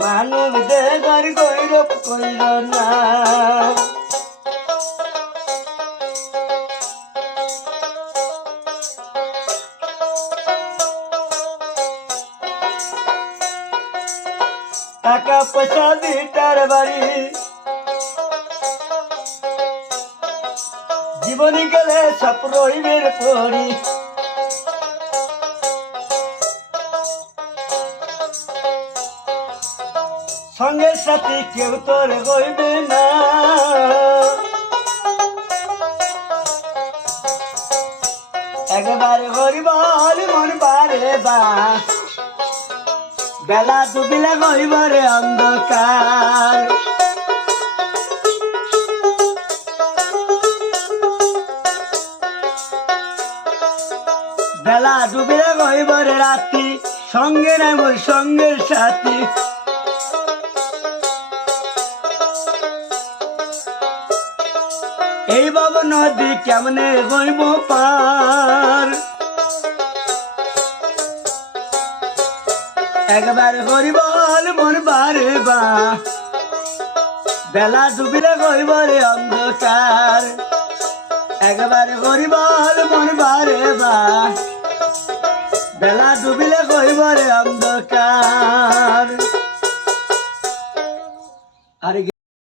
মানব দেগার গৈরব কইল না। টাকা পয়সা দিটার বাড়ি জীবনী গেলে সব রইবের পড়ি। সঙ্গের সাথে কেউ তোর হইবে না। একবার গরিবার মন বারে বা বেলা ডুবিলে গরিবরে অন্ধকার। বেলা ডুবিলে গরিবরে রাতি সঙ্গে নেব সঙ্গের সাথী। এই বাবু নদী কেমনে হইব পার। একবার গরিবল মন বারে বা বেলা ডুবিলে গরিবরে অন্ধকার। একবার গরিবল মন বারে বা বেলা ডুবিলে গরিবরে অন্ধকার।